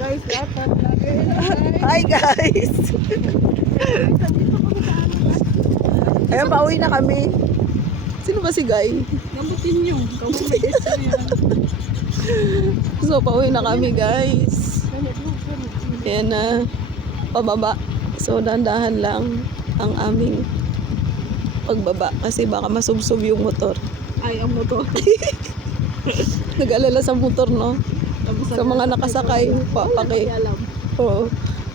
Guys, dapat lagi. Hi guys! Ayan, pauwi na kami. Sino ba si Guy? Gamutin nyo. Gamutin nyo. So, pauwi na kami guys. Ayan na, pababa. So, dahan-dahan lang ang aming pagbaba. Kasi baka masubsob yung motor. Ay, ang motor. Nag-alala sa motor, no? Sa mga nakasakay, Oo.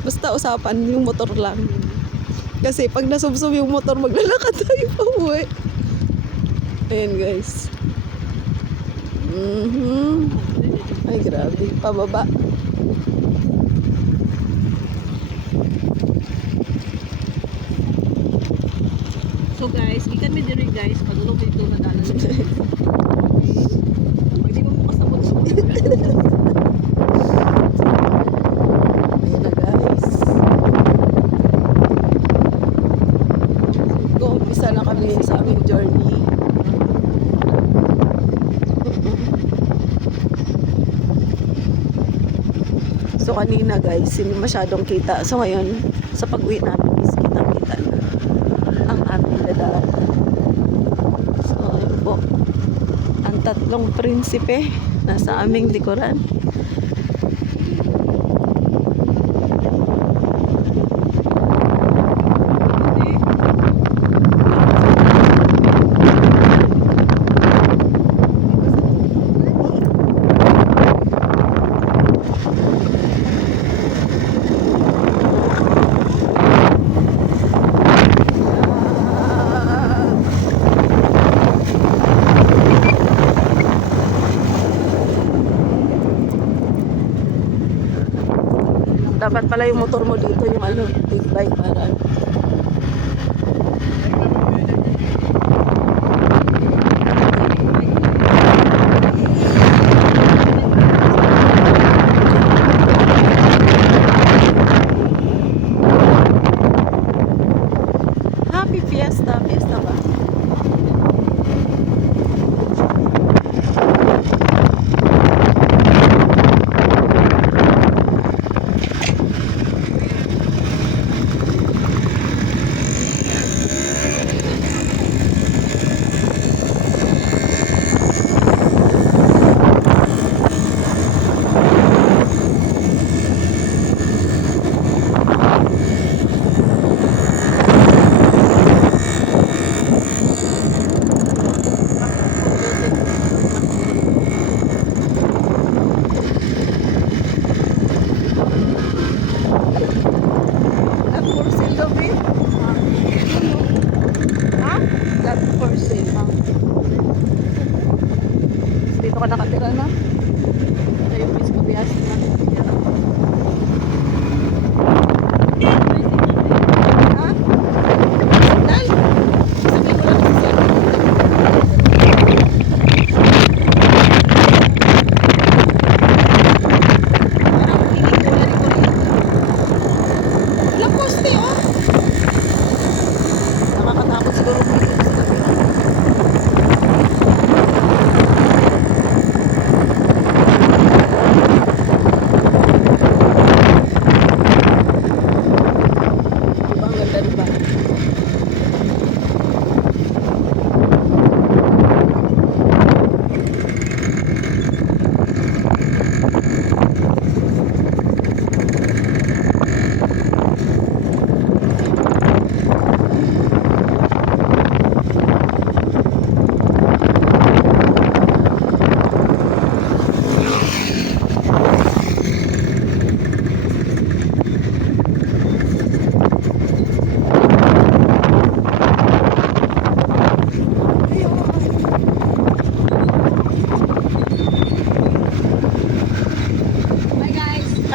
Basta usapan, yung motor lang. Kasi pag nasubsob yung motor, maglalakad tayo pa uwi. Ayan guys. Ay grabe, pababa. So guys, gikan mi diri guys, padulong dito na dalan. Pwede mo kasabot sa Ayan na guys. Umpisa na kami sa aming journey. So kanina guys, hindi masyadong kita. So ngayon, sa pag-uwi namin is kitang-kita na ang aming dadaan. So ayun po, ang tatlong prinsipe nasa aming likuran. Dapat pala yung motor mo dito, yung ano, big bike para Happy Fiesta, Fiesta ba? Love for sale daw, babe. Ha? Love for sale, ha? Dito ka nakatira na? Ito yung mismo biyas na. Ha? Sandal? Sabi ko lang sa sandal. Parang piling ko na rin ko rin. Walang poste, oh. Nakakatakot siguro umitin sa gabi. Diba ang ganda, diba?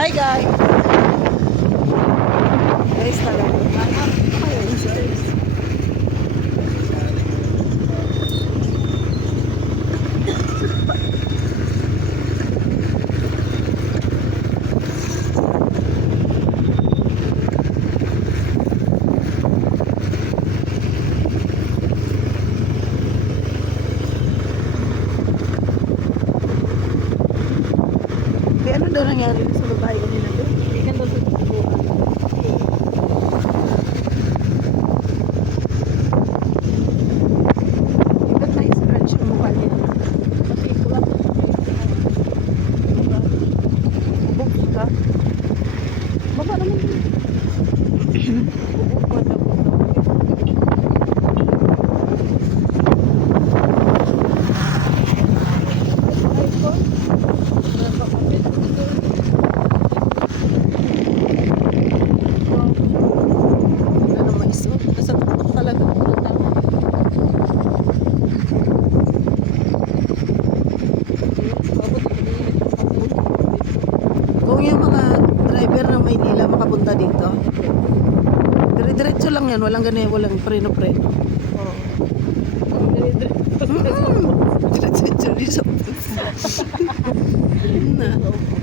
Hi guys! Guys talaga. Ayun, guys. Ano daw nangyari sa babae kanina doon? Ikan daw sa tubuhan. Ba't na-scratch yung mukha niya? Kasi ito lang. Bubog ka? Baba naman din. Bubog mo na wala na maisot. Nasa tuktok talaga. Kung yung mga driver ng Maynila makapunta dito, dire-diretso lang yan. Walang ganyan, walang preno-preno. Diretso-diretso.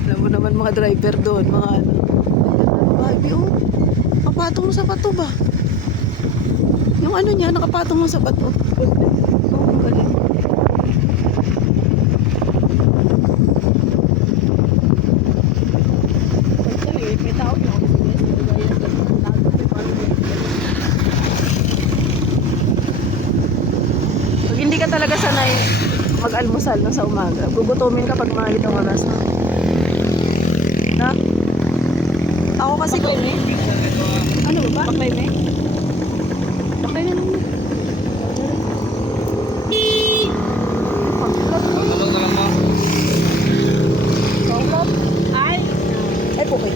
Alam mo naman mga driver doon, mga ano. Baby, oh. Nakapatong sa bato ba? Yung ano niya, nakapatong sa bato. Oh, galing. May tao na ako sa Pag hindi ka talaga sanay mag-almusal no, sa umaga, gugutumin ka pag mga gitong oras. Na? Ako kasi ko. Ano ba? Bakay na eh. Bakay na lang. Ay! Ay, okay.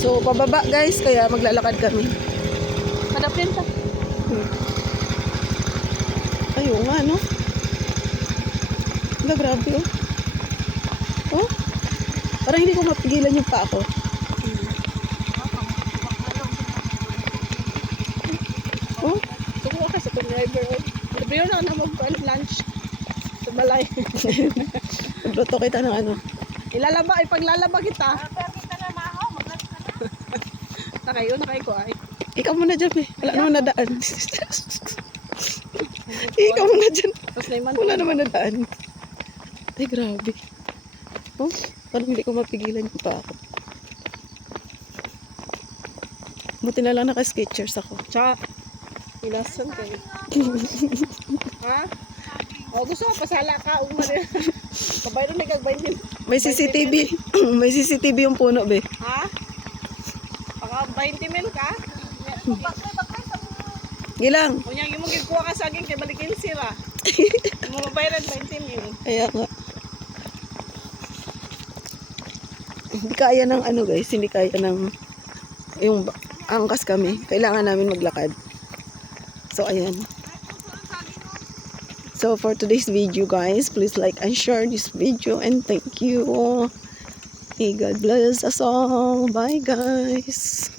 So, pababa guys, kaya maglalakad kami. Madapin ta. Ayun nga, no? Wala, grabe, oh. Oh? Parang hindi ko mapigilan yung pa ako. Oh? Tuwa ka sa itong driver. Sabi yun na mag-lunch. Sa balay. Nagluto kita ng ano. Ilalaba, ipaglalaba kita. Nakayo, ko ay. Ikaw muna dyan, eh. Wala naman nadaan. Ikaw muna dyan. Tapos na yung Wala naman nadaan. Ay, grabe. Oh, parang hindi ko mapigilan yung pa ako. Buti na lang naka-sketchers ako. Tsaka, ilasan kayo. Ha? O, gusto ka pasala ka. Huwag mo rin. Kabay rin, nagkagbayin din. May CCTV. May CCTV yung puno, be. Ha? Paka 20 mil ka? Gilang. Kunya, yung mga kuha ka sa akin kay balikin sila. Yung mga bayaran 20 mil. Kaya nga. Hindi kaya ng ano guys, hindi kaya ng yung angkas kami. Kailangan namin maglakad. So ayan. So for today's video guys, please like and share this video and thank you. May God bless us all. Bye guys.